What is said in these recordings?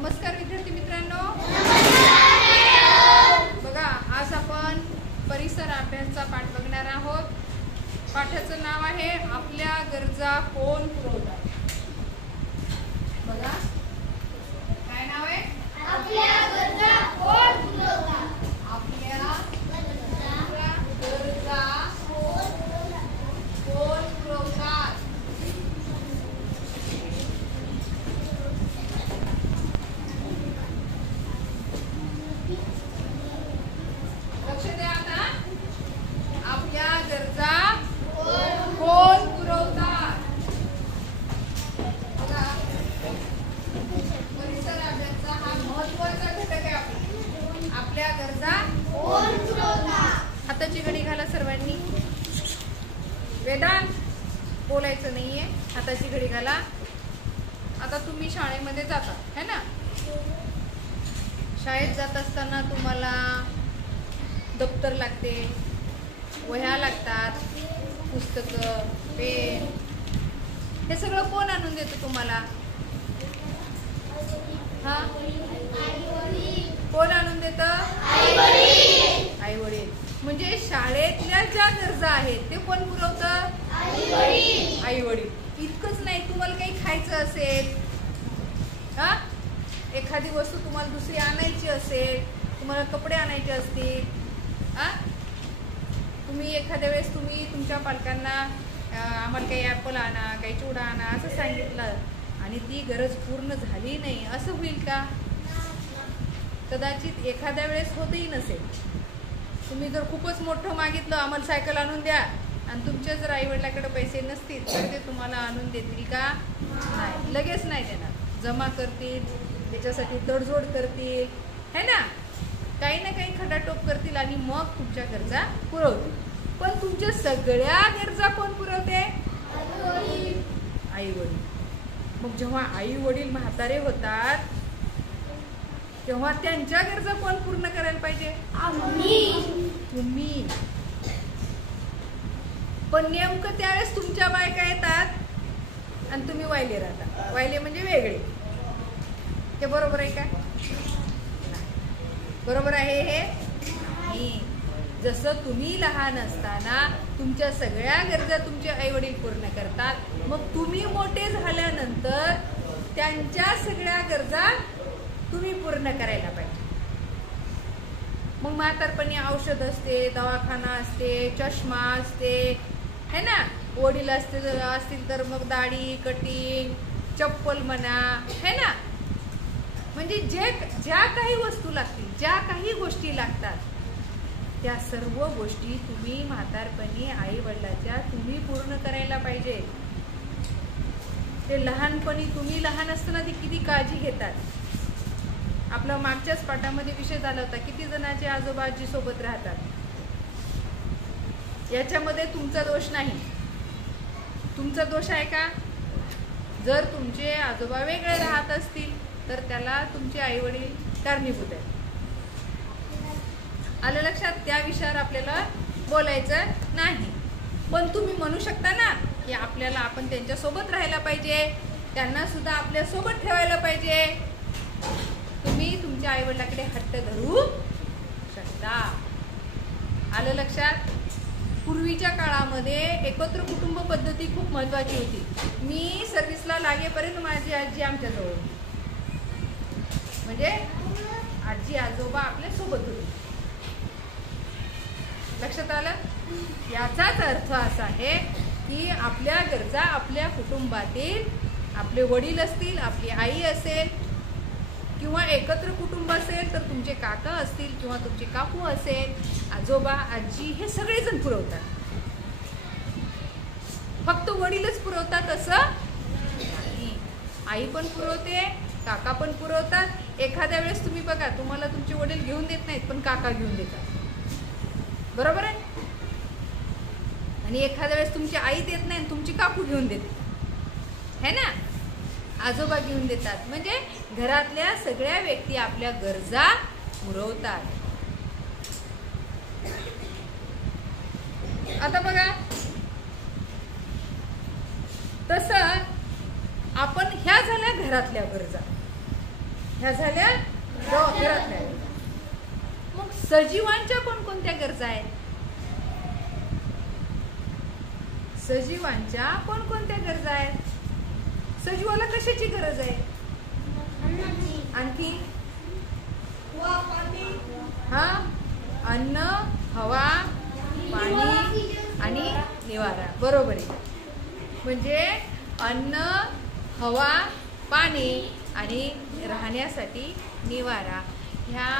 नमस्कार विद्यार्थी मित्रांनो, बघा आज आपण परिसर अभ्यासाचा पाठ बघणार आहोत. पाठाचं नाव आहे आपल्या गरजा कोण पुरवतात. बघा काय नाव आहे? आपल्या गरजा कोण पुरवतात. आपल्या गरजा कोण पुरवतात. लक्ष द्या आता. आपल्या गरजा कोण पुरवतात. बघा परिसर अभ्यासाचा हा महत्त्वाचा घटक आहे. आपल्या गरजा कोण पुरवतात. हाताची घडी घाला सर्वांनी. वेदांत बोलायचं नाहीये, हाताची घडी घाला. आता तुम्ही शाळेमध्ये जाता है ना. शाळेत जात असताना तुम्हाला दप्तर लागते, वह्या लागतात, पुस्तकं, पेन, हे सगळं कोण आणून देतं तुम्हाला? हा, कोण आणून देतं? आई वडील. म्हणजे शाळेतल्या ज्या गरजा आहेत ते कोण पुरवतं? आई वडील. इतकंच नाही, तुम्हाला काही खायचं असेल, हा, एखादी वस्तू तुम्हाला दुसरी आणायची असेल, तुम्हाला कपडे आणायचे असतील, हा, तुम्ही एखाद्या वेळेस तुम्ही तुमच्या पालकांना आम्हाला काही ॲपल आणा, काही चिवडा आणा असं सांगितलं आणि ती गरज पूर्ण झाली नाही, असं होईल का? कदाचित एखाद्या वेळेस होतही नसेल. तुम्ही जर खूपच मोठं मागितलं, आम्हाला सायकल आणून द्या, आणि तुमच्या जर आईवडिलाकडे पैसे नसतील तर ते तुम्हाला आणून देतील का? नाही, लगेच नाही देणार. जमा करतील, त्याच्यासाठी तडजोड करतील है ना, काही ना काही खटाटोप करतील आणि मग तुमच्या गरजा पुरवतील. पण तुमच्या सगळ्या गरजा कोण पुरवते? आई वडील. मग जेव्हा आई वडील म्हातारे होतात तेव्हा त्यांच्या गरजा कोण पूर्ण करायला पाहिजे? तुम्ही. पण नेमकं त्यावेळेस तुमच्या बायका येतात आणि तुम्ही वायले राहता. वायले म्हणजे वेगळे. ते बरोबर आहे का? बरोबर आहे हे? नाही. जसं तुम्ही लहान असताना तुमच्या सगळ्या गरजा तुमचे आई वडील पूर्ण करतात, मग तुम्ही मोठे झाल्यानंतर त्यांच्या सगळ्या गरजा तुम्ही पूर्ण करायला पाहिजे. मग म्हातारपणी औषध असते, दवाखाना असते, चष्मा असते है ना. वडील असतील तर मग दाढी, कटिंग, चप्पल म्हणा है ना. म्हणजे ज्या काही वस्तू लागतील, ज्या काही गोष्टी लागतात, त्या सर्व गोष्टी तुम्ही म्हातारपणी आई वडिलांच्या तुम्ही पूर्ण करायला पाहिजे. ते लहानपणी तुम्ही लहान असताना ती किती काळजी घेतात. आपला मागच्याच पाठामध्ये विषय झाला होता, किती जणांचे आजोबा आजी सोबत राहतात. याच्यामध्ये तुमचा दोष नाही. तुमचा दोष आहे का? जर तुमचे आजोबा वेगळे राहत असतील तर त्याला तुमचे आई वडील कारणीभूत आहेत. आलं लक्षात? त्या विषयावर आपल्याला बोलायचं नाही. पण तुम्ही म्हणू शकता ना की आपण त्यांच्या सोबत राहायला पाहिजे, त्यांना सुद्धा आपल्या सोबत ठेवायला पाहिजे. तुम्ही तुमच्या आई वडिलांकडे हट्ट धरू शकता. आलं लक्षात? पूर्वीच्या काळामध्ये एकत्र कुटुंब पद्धती खूप महत्वाची होती. मी सर्व्हिसला लागेपर्यंत माझी आजी आमच्याजवळ होती. म्हणजे आजी आजोबा आपल्या सोबत होते. लक्षात आलं? याचाच अर्थ असा आहे की आपल्या गरजा आपल्या कुटुंबातील, आपले वडील असतील, आपली आई असेल, किंवा एकत्र कुटुंब असेल तर तुमचे काका असतील किंवा तुमचे काकू असेल, आजोबा आजी, हे सगळेजण पुरवतात. फक्त वडीलच पुरवतात असं नाही. आई पण पुरवते, काका पण पुरवतात. एखाद्या वेळेस तुम्ही बघा, तुम्हाला तुमचे वडील घेऊन देत नाहीत पण काका घेऊन देतात. बरोबर आहे? आणि एखाद्या वेळेस तुमची आई देत नाही, तुमची काकू घेऊन देते है ना. आजोबा घेऊन देतात. म्हणजे घरातल्या सगळ्या व्यक्ती आपल्या गरजा पुरवतात. आता बघा, तसं आपण ह्या झाल्या घरातल्या गरजा. ह्या झाल्या घरातल्या. मग सजीवांच्या कोणकोणत्या गरजा आहेत? सजीवांच्या कोणकोणत्या गरजा आहेत? सजीवाला कशाची गरज आहे? आणखी हा, अन्न, हवा, पाणी आणि निवारा. बरोबर आहे. म्हणजे अन्न, हवा, पाणी आणि राहण्यासाठी निवारा ह्या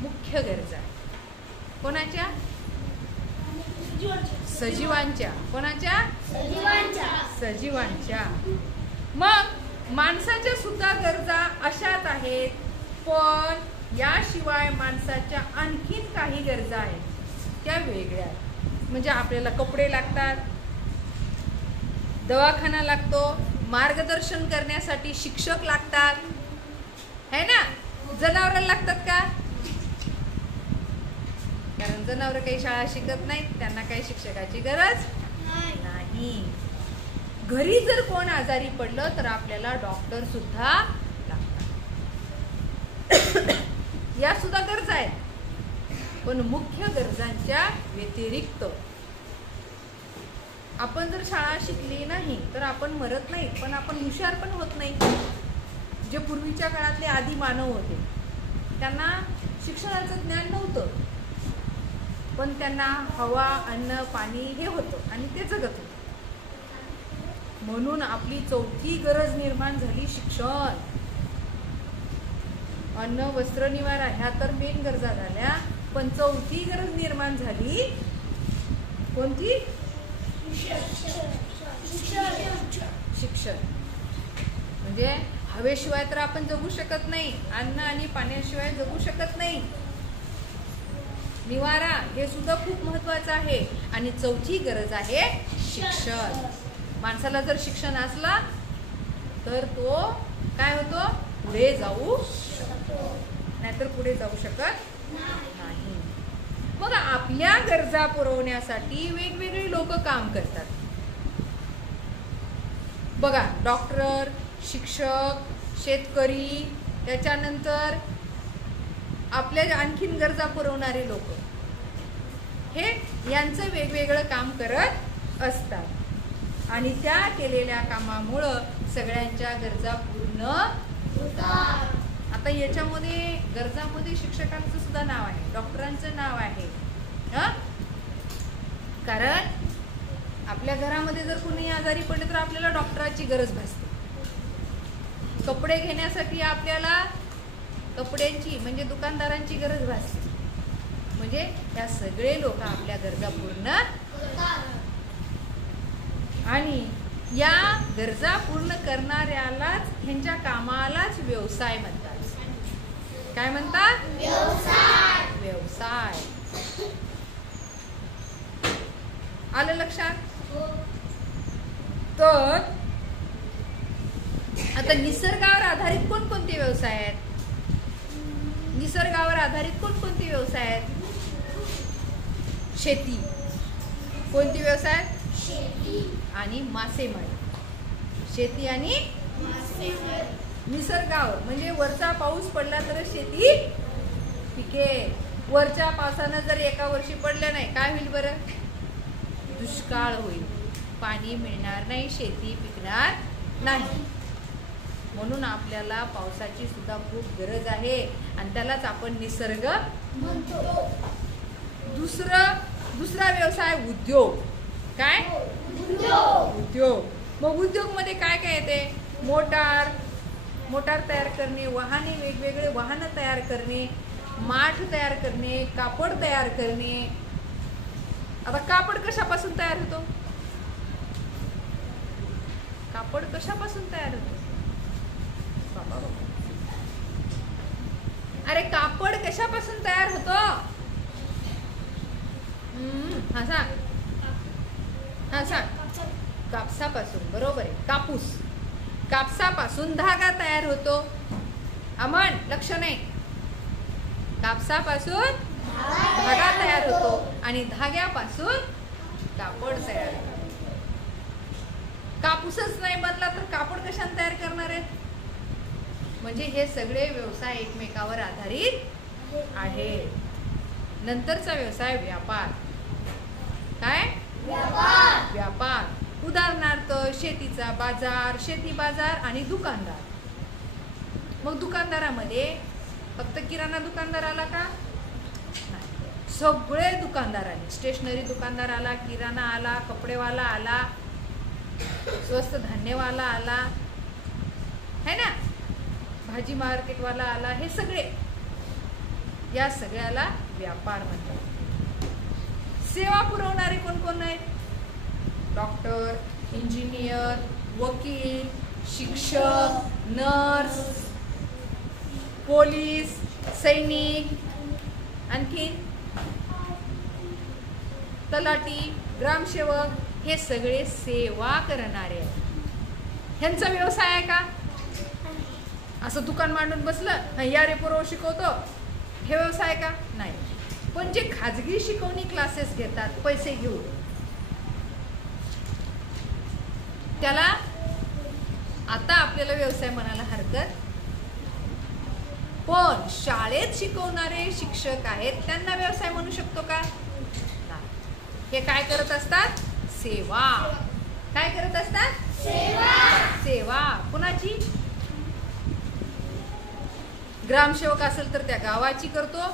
मुख्य गरजा. कोणाच्या? सजीवांच्या. कोणाच्या? सजीवांच्या. मग माणसाच्या सुद्धा गरजा अशाच आहेत, पण याशिवाय माणसाच्या आणखीन काही गरजा आहेत त्या वेगळ्या. म्हणजे आपल्याला कपडे लागतात, दवाखाना लागतो, मार्गदर्शन करण्यासाठी शिक्षक लागतात, है ना? जनावरं लागतात का? कारण जनावर काही शाळा शिकत नाहीत, त्यांना काही शिक्षकाची गरज नाही. घरी जर कोण आजारी पडलं तर आपल्याला डॉक्टर सुद्धा लागतात. या सुद्धा गरजा आहेत. पण मुख्य गरजांच्या व्यतिरिक्त आपण जर शाळा शिकली नाही तर आपण मरत नाही, पण आपण हुशार पण होत नाही. जे पूर्वीच्या काळातले आदी मानव होते त्यांना शिक्षणाचं ज्ञान नव्हतं, पण त्यांना हवा, अन्न, पाणी हे होतं आणि ते जगत होते. म्हणून आपली चौथी गरज निर्माण झाली शिक्षण. अन्न, वस्त्र, निवारा ह्या तर मेन गरजा झाल्या, पण चौथी गरज निर्माण झाली कोणती? शिक्षण. म्हणजे हवेशिवाय तर आपण जगू शकत नाही, अन्न आणि पाण्याशिवाय जगू शकत नाही. निवारा हे सुद्धा खूप महत्वाचं आहे. आणि चौथी गरज आहे शिक्षण. माणसाला जर शिक्षण असला तर तो काय होतो? पुढे जाऊ शकतो, नाहीतर पुढे जाऊ शकत नाही. मग आपल्या गरजा पुरवण्यासाठी वेगवेगळे लोक काम करतात. बघा, डॉक्टर, शिक्षक, शेतकरी, त्याच्यानंतर आपल्या आणखीन गरजा पुरवणारे लोक, हे यांचं वेगवेगळं काम करत असतात. आणि त्या केलेल्या कामामुळं सगळ्यांच्या गरजा पूर्ण होतात. आता याच्यामध्ये गरजामध्ये शिक्षकांचं सुद्धा नाव आहे, डॉक्टरांचं नाव आहे. कारण आपल्या घरामध्ये जर कुणी आजारी पडले तर आपल्याला डॉक्टरांची गरज भासते. कपडे घेण्यासाठी आपल्याला कपड्यांची म्हणजे दुकानदारांची गरज भासते. म्हणजे या सगळे लोक आपल्या गरजा पूर्ण करतात. आणि या गरजा पूर्ण करणाऱ्यालाच, ह्यांच्या कामालाच व्यवसाय म्हणतात. काय म्हणतात? व्यवसाय. आलं लक्षात? तर आता निसर्गावर आधारित कोणकोणते व्यवसाय आहेत? निसर्गावर आधारित कोणकोणते व्यवसाय आहेत? शेती. कोणती व्यवसाय? शेती आणि मासेमारी. शेती आणि मासेमारी. निसर्गावर म्हणजे वरचा पाऊस पडला तर शेती पिकेल. वरच्या पावसानं जर एका वर्षी पडलं नाही, काय होईल बरं? दुष्काळ होईल, पाणी मिळणार नाही, शेती पिकणार नाही. म्हणून आपल्याला पावसाची सुद्धा खूप गरज आहे आणि त्यालाच आपण निसर्ग म्हणतो. दुसरा व्यवसाय उद्योग. काय? उद्योग. मग उद्योग मध्ये काय काय येते? मोटार तयार करणे, वाहने, वेगवेगळे वाहनं तयार करणे, माठ तयार करणे, कापड तयार करणे. आता कापड कशापासून तयार होतो? कापड कशापासून तयार होतो? अरे कापड कशापासून तयार होतो? हा सांग. कापसापासून. बरोबर आहे. कापूस. कापसापासून धागा तयार होतो. अमन लक्ष नाही. कापसापासून धागा तयार होतो आणि धाग्यापासून कापड तयार होतो. कापूसच नाही बनला तर कापड कशाने तयार करणार आहे? म्हणजे हे सगळे व्यवसाय एकमेकावर आधारित आहेत. नंतरचा व्यवसाय व्यापार. काय? व्यापार. उदाहरणार्थ शेतीचा बाजार, शेती बाजार आणि दुकानदार. मग दुकानदारामध्ये फक्त किराणा दुकानदार आला का? नाही, सगळे दुकानदार आले. स्टेशनरी दुकानदार आला, किराणा आला, कपडेवाला आला, स्वस्त धान्यवाला आला, है ना, भाजी मार्केटवाला आला. हे सगळे, या सगळ्याला व्यापार म्हणतात. सेवा पुरवणारे कोण कोण आहेत? डॉक्टर, इंजिनियर, वकील, शिक्षक, नर्स, पोलीस, सैनिक, आणखी तलाठी, ग्रामसेवक. हे सगळे सेवा करणारे आहेत. ह्यांचा व्यवसाय आहे का? असं दुकान मांडून बसलं, या रे पोरं शिकवतो, हे व्यवसाय का? नाही. पण जे खाजगी शिकवणी क्लासेस घेतात पैसे घेऊन, त्याला आता आपल्याला व्यवसाय म्हणायला हरकत. पण शाळेत शिकवणारे शिक्षक आहेत, त्यांना व्यवसाय म्हणू शकतो का? नाही. हे काय करत असतात? सेवा. काय करत असतात? सेवा. कुणाची? ग्रामसेवक असेल तर त्या गावाची करतो,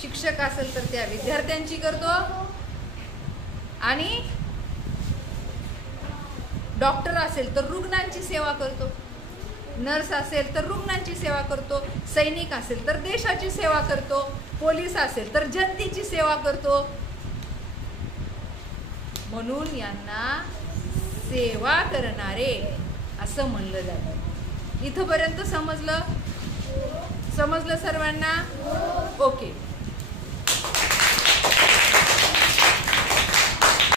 शिक्षक असेल तर त्या विद्यार्थ्यांची करतो, आणि डॉक्टर असेल तर रुग्णांची सेवा करतो, नर्स असेल तर रुग्णांची सेवा करतो, सैनिक असेल तर देशाची सेवा करतो, पोलीस असेल तर जनतेची सेवा करतो. म्हणून यांना सेवा करणारे असं म्हणलं जातं. इथपर्यंत समजलं सर्वांना? ओके.